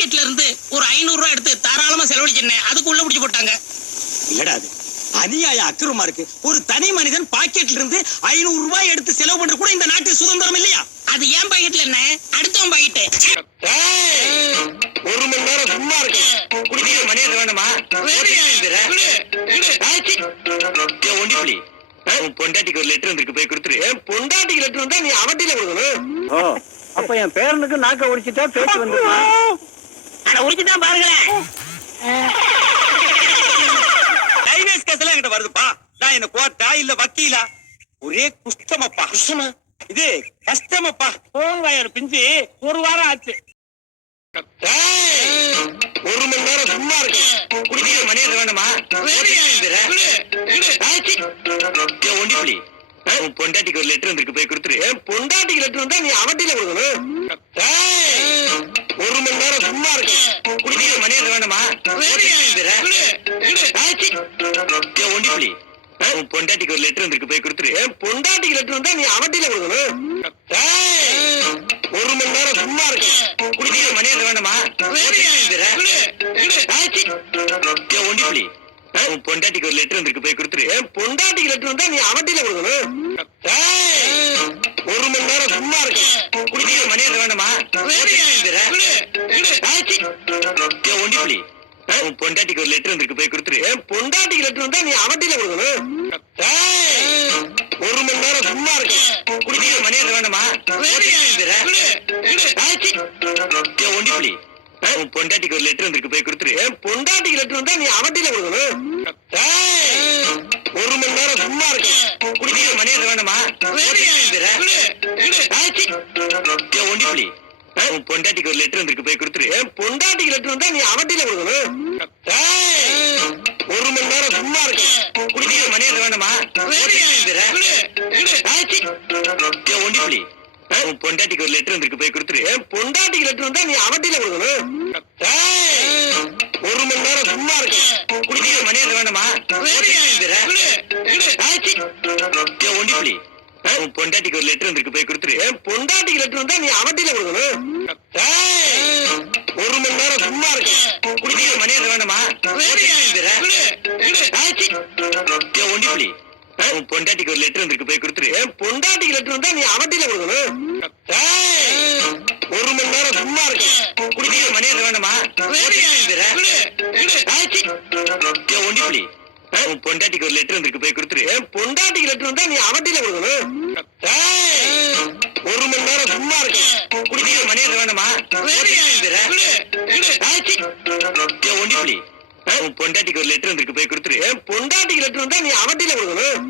பாக்கெட்ல இருந்து ஒரு 500 ரூபாய் எடுத்து தாராளமா செலவழிச்சேன். அதுக்கு உள்ள பிடிச்சு போட்டாங்க. இல்லடா அது அநியாய அக்கிரமா இருக்கு. ஒரு தனி மனிதன் பாக்கெட்ல இருந்து 500 ரூபாய் எடுத்து செலவு பண்ற கூட இந்த நாட்டு சுதந்திரம் இல்லையா? அது ஏன் பாக்கெட்ல என்ன, அடுத்தவன் பாக்கெட். ஒரு மணி நேரம் சும்மா இருக்கு. குடிக்கிற மணியர் வேணுமா? ஒண்டிப்புலி பொண்டாட்டிக்கு ஒரு லெட்டர் வந்துருக்கு, போய் கொடுத்துரு. பொண்டாட்டிக்கு லெட்டர் வந்தா நீ அவட்டில கொடுக்கணும். அப்ப என் பேரனுக்கு நாக்க உடிச்சிட்டா பேச்சு வந்து உடிச்சுதான் பாருங்களேன். டைவர்ஸ் கேஸ் எல்லாம் என்கிட்ட வருதுப்பா. நான் என்ன கோர்ட்டா இல்ல வக்கீலா? ஒரே குஷ்டமப்பா. குஷ்டமா? இது கஷ்டமப்பா. போன் வயர் பிஞ்சு ஒரு வாரம் ஆச்சு. ஒரு மணி நேரம் சும்மா இருக்கு. குடிக்கிற மணியர் வேணுமா? ஒண்டிப்புலி பொண்டாட்டிக்கு ஒரு லெட்டர் வந்துருக்கு, போய் கொடுத்துரு. பொண்டாட்டிக்கு லெட்டர் வந்தா நீ அவட்டில கொடுக்கணும். ஒரு மணி நேரம் சும்மா இருக்கு. குடிக்கிற மணியர் வேணுமா? ஒண்டிப்புலி பொண்டாட்டிக்கு ஒரு லெட்டர் வந்துருக்கு, போய் கொடுத்துரு. பொண்டாட்டிக்கு லெட்டர் வந்தா நீ அவட்டில கொடுக்கணும். ஒரு மணி நேரம் சும்மா இருக்கு. குடிக்கிற மணியர் வேணுமா? ஒண்டிப்புலி பொண்டாட்டிக்கு ஒரு லெட்டர் வந்துருக்கு, போய் கொடுத்துரு. பொண்டாட்டிக்கு லெட்டர் வந்தா நீ அவட்டில கொடுக்கணும். ஒரு மணி நேரம் சும்மா இருக்கு. குடிக்கிற மணியர் வேணுமா? ஒண்டிப்புலி பொண்டாட்டிக்கு ஒரு லெட்டர் வந்துருக்கு, போய் கொடுத்துரு. பொண்டாட்டிக்கு லெட்டர் வந்தா நீ அவட்டில கொடுக்கணும். ஒரு மணி நேரம் சும்மா இருக்கு. குடிக்கிற மணியர் வேணுமா? ஒண்டிப்புலி பொண்டாட்டிக்கு ஒரு லெட்டர் வந்துருக்கு, போய் கொடுத்துரு. பொண்டாட்டிக்கு லெட்டர் வந்தா நீ அவட்டில கொடுக்கணும். ஒரு மணி நேரம் சும்மா இருக்கு. குடிக்கிற மணியர் வேணுமா? ஒண்டிப்புலி பொண்டாட்டிக்கு ஒரு லெட்டர் வந்துருக்கு, போய் கொடுத்துரு. பொண்டாட்டிக்கு லெட்டர் வந்தா நீ அவட்டில கொடுக்கணும். ஒரு மணி நேரம் சும்மா இருக்கு. குடிக்கிற மணியர் வேணுமா? ஒண்டிப்புலி பொண்டாட்டிக்கு ஒரு லெட்டர் வந்துருக்கு, போய் கொடுத்துரு. பொண்டாட்டிக்கு லெட்டர் வந்தா நீ அவட்டில கொடுக்கணும். ஒரு மணி நேரம் சும்மா இருக்கு. குடிக்கிற மணியர் வேணுமா? ஒண்டிப்புலி பொண்டாட்டிக்கு ஒரு லெட்டர் வந்துருக்கு, போய் கொடுத்துரு. பொண்டாட்டிக்கு லெட்டர் வந்தா நீ அவட்டில கொடுக்கணும். ஒரு மணி நேரம் சும்மா இருக்கு. குடிக்கிற மணியர் வேணுமா? ஒண்டிப்புலி பொண்டாட்டிக்கு ஒரு லெட்டர் வந்துருக்கு, போய் கொடுத்துரு. பொண்டாட்டிக்கு லெட்டர் வந்தா நீ அவட்டில கொடுக்கணும். ஒரு மணி நேரம் சும்மா இருக்கு. குடிக்கிற மணியர் வேணுமா? ஒண்டிப்புலி பொண்டாட்டிக்கு ஒரு லெட்டர் வந்துருக்கு, போய் கொடுத்துரு. பொண்டாட்டிக்கு லெட்டர் வந்தா நீ அவட்டில கொடுக்கணும். ஒரு மணி நேரம் சும்மா இருக்கு. குடிக்கிற மணியர் வேணுமா? ஒண்டிப்புலி பொண்டாட்டிக்கு ஒரு லெட்டர் வந்துருக்கு, போய் கொடுத்துரு. பொண்டாட்டிக்கு லெட்டர் வந்தா நீ அவட்டில கொடுக்கணும்.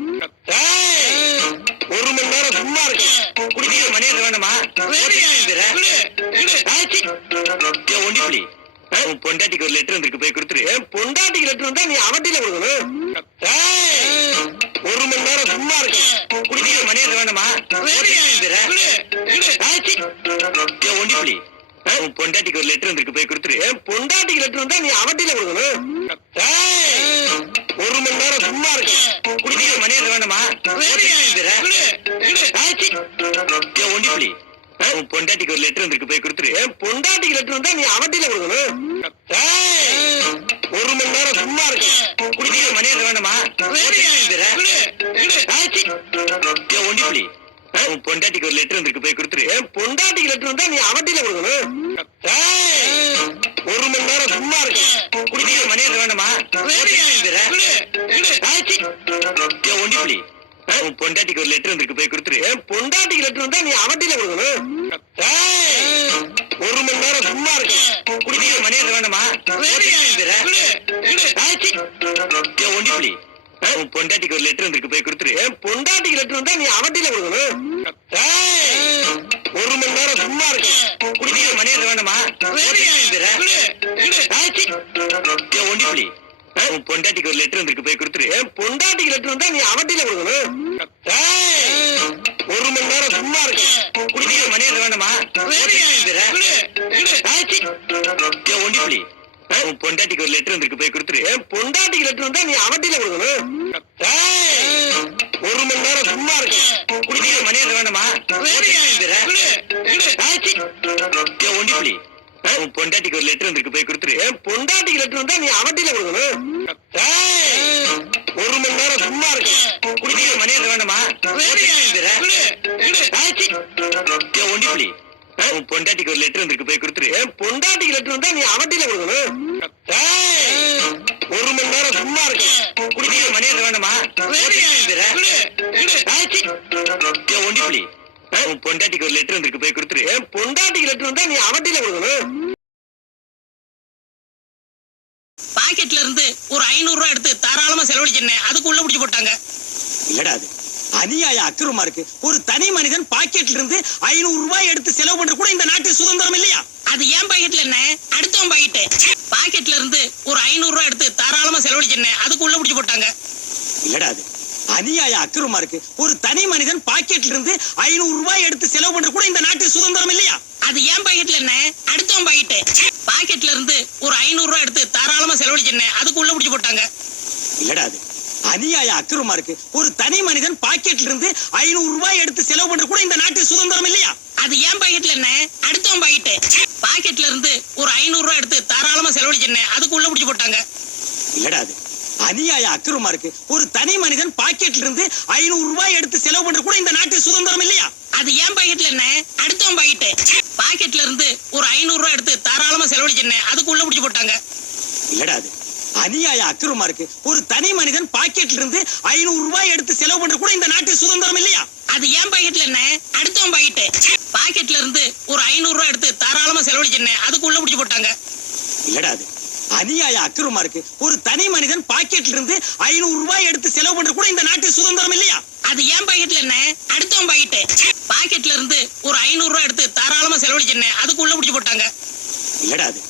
ஒரு மணி நேரம் சும்மா இருக்கு. குடிக்கிற மணியர் வேணுமா? ஒண்டிப்புலி பொண்டாட்டிக்கு ஒரு லெட்டர் வந்துருக்கு, போய் கொடுத்துரு. பொண்டாட்டிக்கு லெட்டர் வந்தா நீ அவட்டில கொடுக்கணும். ஒரு மணி நேரம் சும்மா இருக்கு. குடிக்கிற மணியர் வேணுமா? ஒண்டிப்புலி பொண்டாட்டிக்கு ஒரு லெட்டர் வந்துருக்கு, போய் கொடுத்துரு. பொண்டாட்டிக்கு லெட்டர் வந்தா நீ அவட்டில கொடுக்கணும். ஒரு மணி நேரம் சும்மா இருக்கு. குடிக்கிற மணியர் வேணுமா? ஒண்டிப்புலி பொண்டாட்டிக்கு ஒரு லெட்டர் வந்துருக்கு, போய் கொடுத்துரு. பொண்டாட்டிக்கு லெட்டர் வந்தா நீ அவட்டில கொடுக்கணும். ஒரு மணி நேரம் சும்மா இருக்கு. குடிக்கிற மணியர் வேணுமா? ஒண்டிப்புலி பொண்டாட்டிக்கு ஒரு லெட்டர் வந்துருக்கு, போய் கொடுத்துரு. பொண்டாட்டிக்கு லெட்டர் வந்தா நீ அவட்டில கொடுக்கணும். ஒரு மணி நேரம் சும்மா இருக்கு. குடிக்கிற மணியர் வேணுமா? ஒண்டிப்புலி பொண்டாட்டிக்கு ஒரு லெட்டர் வந்துருக்கு, போய் கொடுத்துரு. பொண்டாட்டிக்கு லெட்டர் வந்தா நீ அவட்டில கொடுக்கணும். ஒரு மணி நேரம் சும்மா இருக்கு. குடிக்கிற மணியர் வேணுமா? ஒண்டிப்புலி பொண்டாட்டிக்கு ஒரு லெட்டர் வந்துருக்கு, போய் கொடுத்துரு. பொண்டாட்டிக்கு லெட்டர் வந்தா நீ அவட்டில கொடுக்கணும். ஒரு மணி நேரம் சும்மா இருக்கு. குடிக்கிற மணியர் வேணுமா? ஒண்டிப்புலி பொண்டாட்டிக்கு ஒரு லெட்டர் வந்துருக்கு, போய் கொடுத்துரு. பொண்டாட்டிக்கு லெட்டர் வந்தா நீ அவட்டில கொடுக்கணும். ஒரு மணி நேரம் சும்மா இருக்கு. குடிக்கிற மணியர் வேணுமா? ஒண்டிப்புலி பொண்டாட்டிக்கு ஒரு லெட்டர் வந்துருக்கு, போய் கொடுத்துரு. பொண்டாட்டிக்கு லெட்டர் வந்தா நீ அவட்டில கொடுக்கணும். ஒரு மணி நேரம் சும்மா இருக்கு. குடிக்கிற மணியர் வேணுமா? ஒண்டிப்புலி உன் பொண்டாட்டிக்கு ஒரு லெட்டர் வந்திருக்கு போய் கொடுத்துரு. என் பொண்டாட்டிக்கு லெட்டர் வந்தா நீ அவட்டில கொடுக்கணும். டேய், ஒரு மணி நேரம் சும்மா இருக்கு. குடிக்க மணியாத வேண்டாமா? ஒண்டி புலி உன் பொண்டாட்டிக்கு ஒரு லெட்டர் வந்திருக்கு போய் கொடுத்துரு. என் பொண்டாட்டிக்கு லெட்டர் வந்தா நீ அவட்டில கொடுக்கணும். டேய், ஒரு மணி நேரம் சும்மா இருக்கு. குடிக்க மணியாத வேண்டாமா? ஒண்டி புலி உன் பொண்டாட்டிக்கு ஒரு லெட்டர் வந்திருக்கு போய் கொடுத்துரு. என் பொண்டாட்டிக்கு லெட்டர் வந்தா நீ அவட்டில கொடுக்கணும். பாக்கெட்ல இருந்து ஒரு 500 ரூபாய் எடுத்து தாராளமா செலவழிச்சிருந்தேன், அதுக்கு உள்ள பிடிச்சு போட்டாங்க. இல்லடா அது அநியாய அக்கிரமா இருக்கு. ஒரு தனி மனிதன் பாக்கெட்ல இருந்து 500 ரூபாய் எடுத்து செலவு பண்ற கூட இந்த நாட்டு சுதந்திரம் இல்லையா? அது ஏன் பாக்கெட்ல என்ன, அடுத்தவன் பாக்கெட். பாக்கெட்ல இருந்து ஒரு 500 ரூபாய் எடுத்து தாராளமா செலவழிச்சிருந்தேன், அதுக்கு உள்ள பிடிச்சு போட்டாங்க. இல்லடா அது அநியாய அக்கிரமா இருக்கு. ஒரு தனி மனிதன் பாக்கெட்ல இருந்து 500 ரூபாய் எடுத்து செலவு பண்ற கூட இந்த நாட்டு சுதந்திரம் இல்லையா? அது ஏன் பாக்கெட்ல என்ன, அடுத்தவன் பாக்கெட். பாக்கெட்ல இருந்து ஒரு 500 ரூபாய் எடுத்து தாராளமா செலவழிச்சிருந்தேன், அதுக்கு உள்ள பிடிச்சு போட்டாங்க. இல்லடா அது அநியாய அக்கிரமா இருக்கு. ஒரு தனி மனிதன் பாக்கெட்ல இருந்து 500 ரூபாய் எடுத்து செலவு பண்ற கூட இந்த நாட்டு சுதந்திரம் இல்லையா? அது ஏன் பாக்கெட்ல என்ன, அடுத்தவன் பாக்கெட். பாக்கெட்ல இருந்து ஒரு 500 ரூபாய் எடுத்து தாராளமா செலவழிச்சிருந்தேன், அதுக்கு உள்ள பிடிச்சு போட்டாங்க. இல்லடா அது அநியாய அக்கிரமா இருக்கு. ஒரு தனி மனிதன் பாக்கெட்ல இருந்து 500 ரூபாய் எடுத்து செலவு பண்ற கூட இந்த நாட்டு சுதந்திரம் இல்லையா? அது ஏன் பாக்கெட்ல என்ன, அடுத்தவன் பாக்கெட். பாக்கெட்ல இருந்து ஒரு 500 ரூபாய் எடுத்து தாராளமா செலவழிச்சிருந்தேன், அதுக்கு உள்ள பிடிச்சு போட்டாங்க. இல்லடா அது அநியாய அக்கிரமா இருக்கு. ஒரு தனி மனிதன் பாக்கெட்ல இருந்து 500 ரூபாய் எடுத்து செலவு பண்ற கூட இந்த நாட்டு சுதந்திரம் இல்லையா? அது ஏன் பாக்கெட்ல என்ன, அடுத்தவன் பாக்கெட். பாக்கெட்ல இருந்து ஒரு 500 ரூபாய் எடுத்து தாராளமா செலவழிச்சிருந்தேன், அதுக்கு உள்ள பிடிச்சு போட்டாங்க. இல்லடா அது அநியாய அக்கிரமா இருக்கு. ஒரு தனி மனிதன் பாக்கெட்ல இருந்து 500 ரூபாய் எடுத்து செலவு பண்ற கூட இந்த நாட்டு சுதந்திரம் இல்லையா? அது ஏன் பாக்கெட்ல என்ன, அடுத்தவன் பாக்கெட். பாக்கெட்ல இருந்து ஒரு 500 ரூபாய் எடுத்து தாராளமா செலவழிச்சிருந்தேன், அதுக்கு உள்ள பிடிச்சு போட்டாங்க. இல்லடா அது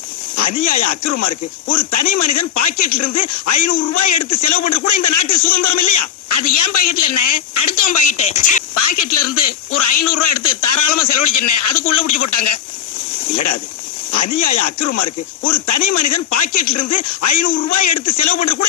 அநியாய அக்கிரமா இருக்கு. ஒரு தனி மனிதன் பாக்கெட்ல இருந்து 500 ரூபாய் எடுத்து செலவு பண்ற கூட இந்த நாட்டு சுதந்திரம் இல்லையா? அது ஏன் பாக்கெட்ல என்ன, அடுத்தவன் பாக்கெட். பாக்கெட்ல இருந்து ஒரு 500 ரூபாய் எடுத்து தாராளமா செலவழிச்சிருந்தேன், அதுக்கு உள்ள பிடிச்சு போட்டாங்க. இல்லடா அது அநியாய அக்கிரமா இருக்கு. ஒரு தனி மனிதன் பாக்கெட்ல இருந்து 500 ரூபாய் எடுத்து செலவு பண்ற கூட